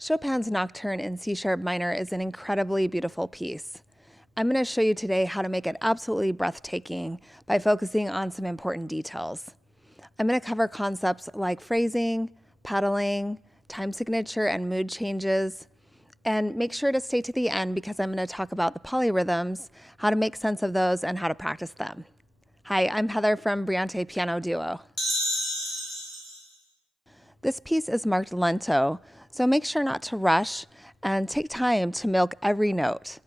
Chopin's Nocturne in C-sharp minor is an incredibly beautiful piece. I'm going to show you today how to make it absolutely breathtaking by focusing on some important details. I'm going to cover concepts like phrasing, pedaling, time signature, and mood changes. And make sure to stay to the end because I'm going to talk about the polyrhythms, how to make sense of those, and how to practice them. Hi, I'm Heather from Brillante Piano Duo. This piece is marked lento, so make sure not to rush and take time to milk every note.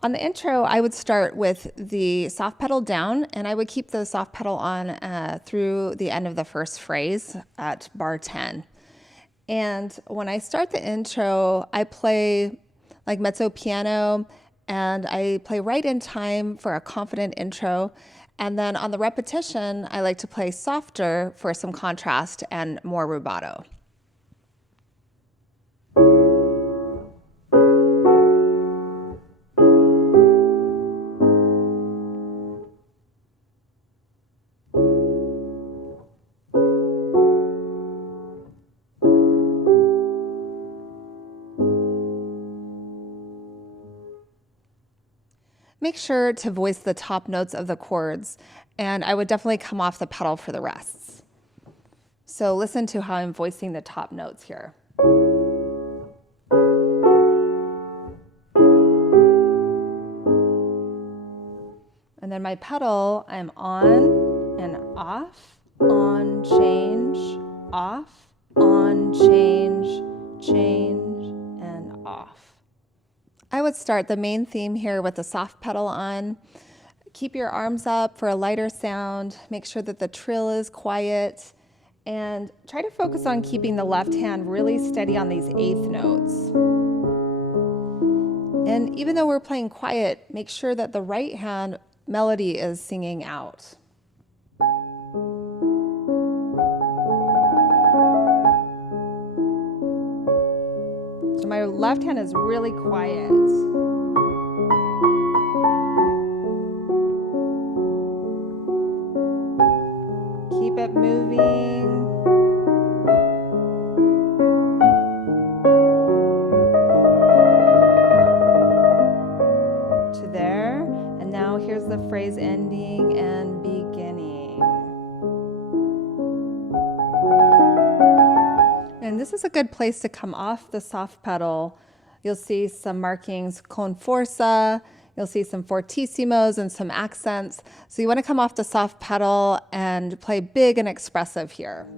On the intro, I would start with the soft pedal down, and I would keep the soft pedal on through the end of the first phrase at bar 10. And when I start the intro, I play like mezzo piano, and I play right in time for a confident intro. And then on the repetition, I like to play softer for some contrast and more rubato. Make sure to voice the top notes of the chords, and I would definitely come off the pedal for the rests. So listen to how I'm voicing the top notes here. And then my pedal, I'm on and off, on, change, off, on, change, change, and off. I would start the main theme here with the soft pedal on. Keep your arms up for a lighter sound. Make sure that the trill is quiet. And try to focus on keeping the left hand really steady on these eighth notes. And even though we're playing quiet, make sure that the right hand melody is singing out. So my left hand is really quiet. Keep it moving. To there. And now here's the phrase ending and beginning. And this is a good place to come off the soft pedal. You'll see some markings con forza, you'll see some fortissimos and some accents. So you want to come off the soft pedal and play big and expressive here.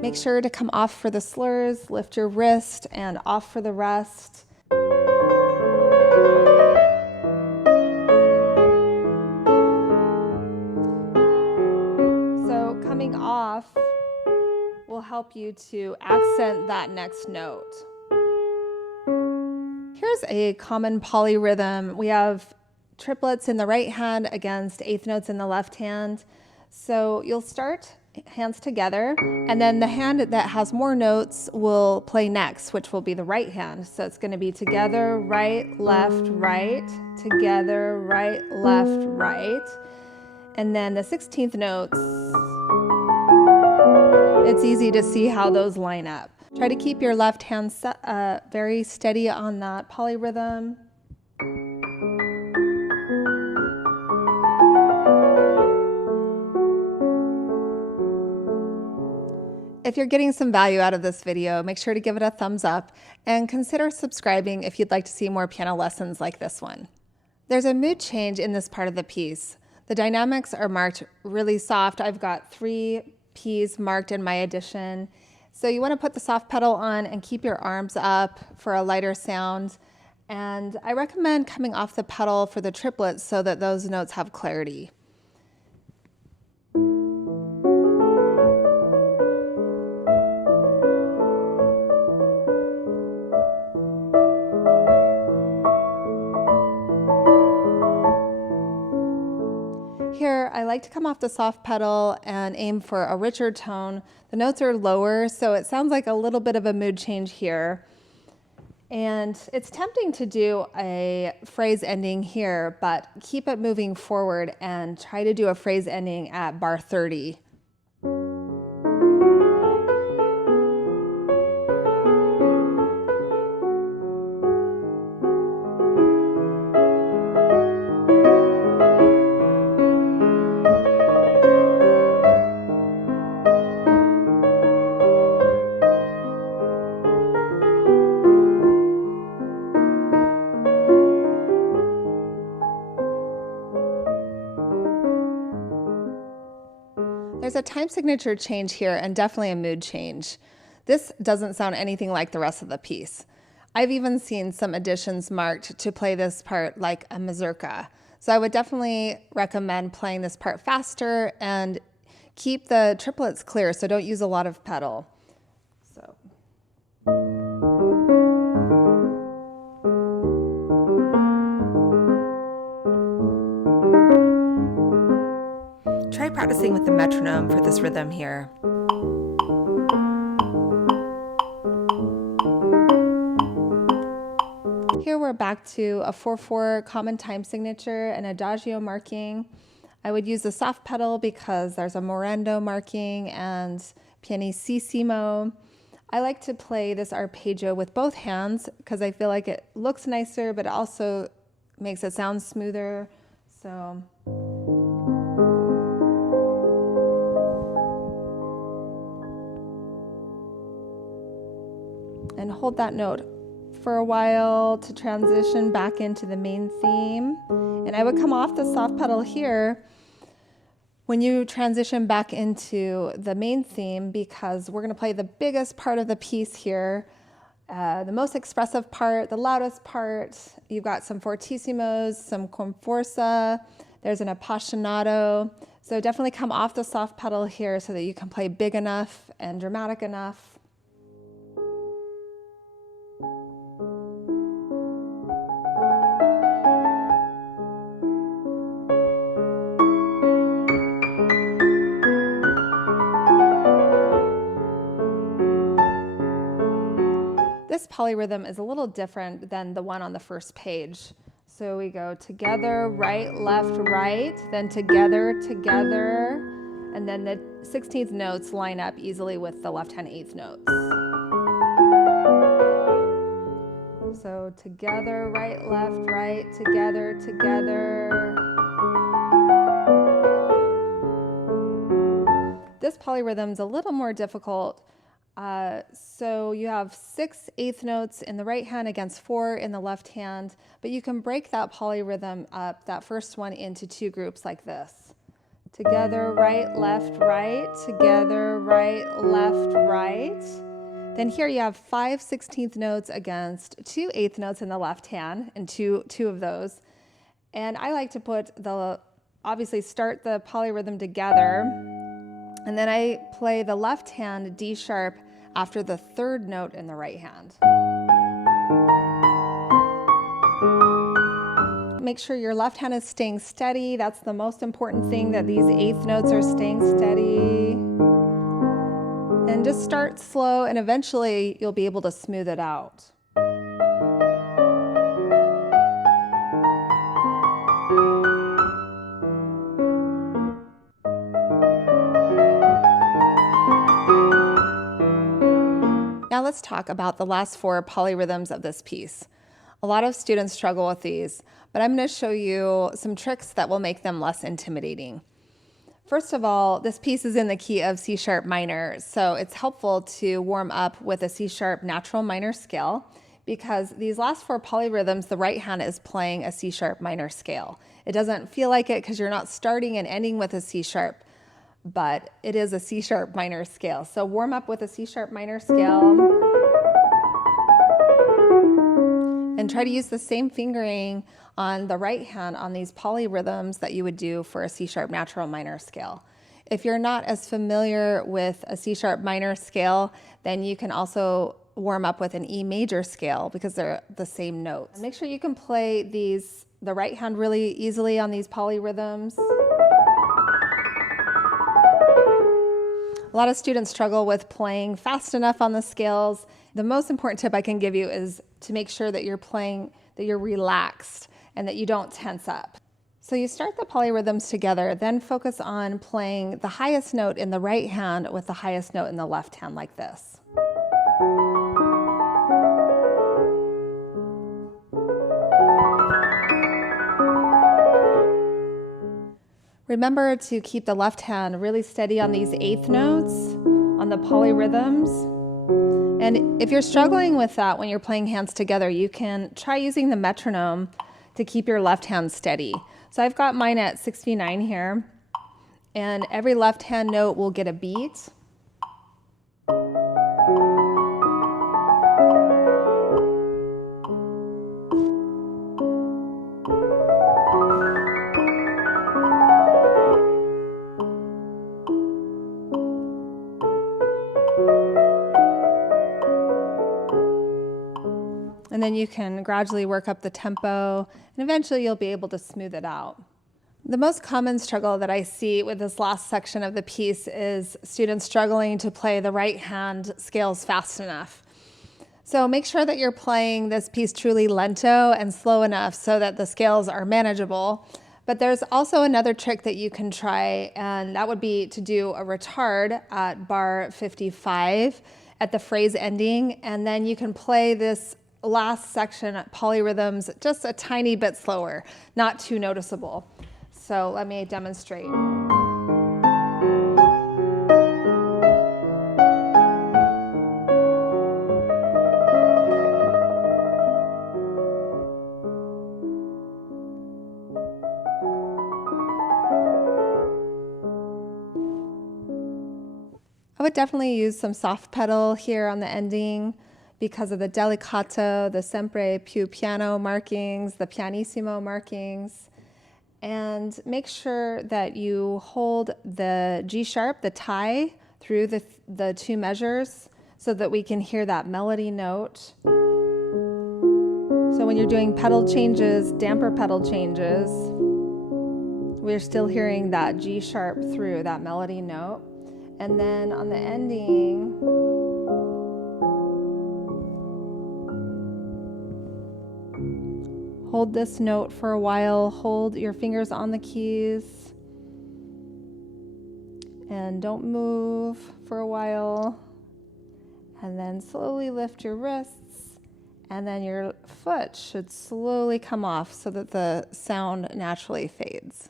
Make sure to come off for the slurs, lift your wrist, and off for the rest. So coming off will help you to accent that next note. Here's a common polyrhythm. We have triplets in the right hand against eighth notes in the left hand. So you'll start hands together, and then the hand that has more notes will play next, which will be the right hand. So it's going to be together, right, left, right, together, right, left, right. And then the 16th notes, it's easy to see how those line up. Try to keep your left hand very steady on that polyrhythm. If you're getting some value out of this video, make sure to give it a thumbs up and consider subscribing if you'd like to see more piano lessons like this one. There's a mood change in this part of the piece. The dynamics are marked really soft. I've got 3 P's marked in my edition. So you want to put the soft pedal on and keep your arms up for a lighter sound. And I recommend coming off the pedal for the triplets so that those notes have clarity. Here, I like to come off the soft pedal and aim for a richer tone. The notes are lower, so it sounds like a little bit of a mood change here. And it's tempting to do a phrase ending here, but keep it moving forward and try to do a phrase ending at bar 30. There's a time signature change here and definitely a mood change. This doesn't sound anything like the rest of the piece. I've even seen some additions marked to play this part like a mazurka. So I would definitely recommend playing this part faster and keep the triplets clear, so don't use a lot of pedal. So. Try practicing with the metronome for this rhythm here. Here we're back to a 4/4 common time signature and adagio marking. I would use a soft pedal because there's a morendo marking and pianissimo. I like to play this arpeggio with both hands because I feel like it looks nicer, but it also makes it sound smoother. So. And hold that note for a while to transition back into the main theme. And I would come off the soft pedal here when you transition back into the main theme, because we're going to play the biggest part of the piece here, the most expressive part, the loudest part. You've got some fortissimos, some con forza, there's an appassionato. So definitely come off the soft pedal here so that you can play big enough and dramatic enough. This polyrhythm is a little different than the one on the first page. So we go together, right, left, right, then together, together, and then the 16th notes line up easily with the left-hand 8th notes. So together, right, left, right, together, together. This polyrhythm is a little more difficult. So you have 6 8th notes in the right hand against 4 in the left hand, but you can break that polyrhythm up, that first one, into 2 groups like this. Together, right, left, right, together, right, left, right. Then here you have 5 16th notes against 2 8th notes in the left hand, and two of those. And I like to obviously start the polyrhythm together, and then I play the left hand D sharp after the 3rd note in the right hand. Make sure your left hand is staying steady. That's the most important thing, that these 8th notes are staying steady. And just start slow, and eventually you'll be able to smooth it out. Now let's talk about the last 4 polyrhythms of this piece. A lot of students struggle with these, but I'm going to show you some tricks that will make them less intimidating. First of all, this piece is in the key of C sharp minor, so it's helpful to warm up with a C sharp natural minor scale, because these last 4 polyrhythms, the right hand is playing a C sharp minor scale. It doesn't feel like it because you're not starting and ending with a C sharp, but it is a C sharp minor scale. So warm up with a C sharp minor scale and try to use the same fingering on the right hand on these polyrhythms that you would do for a C sharp natural minor scale. If you're not as familiar with a C sharp minor scale, then you can also warm up with an E major scale because they're the same notes. Make sure you can play the right hand really easily on these polyrhythms. A lot of students struggle with playing fast enough on the scales. The most important tip I can give you is to make sure that you're playing, that you're relaxed and that you don't tense up. So you start the polyrhythms together, then focus on playing the highest note in the right hand with the highest note in the left hand like this. Remember to keep the left hand really steady on these eighth notes, on the polyrhythms. And if you're struggling with that when you're playing hands together, you can try using the metronome to keep your left hand steady. So I've got mine at 69 here, and every left hand note will get a beat. And then you can gradually work up the tempo, and eventually you'll be able to smooth it out. The most common struggle that I see with this last section of the piece is students struggling to play the right hand scales fast enough. So make sure that you're playing this piece truly lento and slow enough so that the scales are manageable. But there's also another trick that you can try, and that would be to do a retard at bar 55 at the phrase ending, and then you can play this last section polyrhythms just a tiny bit slower, not too noticeable. So let me demonstrate. I would definitely use some soft pedal here on the ending because of the delicato, the sempre più piano markings, the pianissimo markings. And make sure that you hold the G sharp, the tie, through the two measures so that we can hear that melody note. So when you're doing pedal changes, damper pedal changes, we're still hearing that G sharp through that melody note. And then on the ending, hold this note for a while, hold your fingers on the keys, and don't move for a while. And then slowly lift your wrists, and then your foot should slowly come off so that the sound naturally fades.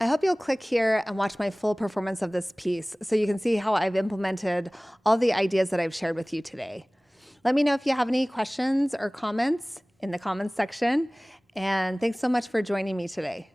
I hope you'll click here and watch my full performance of this piece so you can see how I've implemented all the ideas that I've shared with you today. Let me know if you have any questions or comments in the comments section, and thanks so much for joining me today.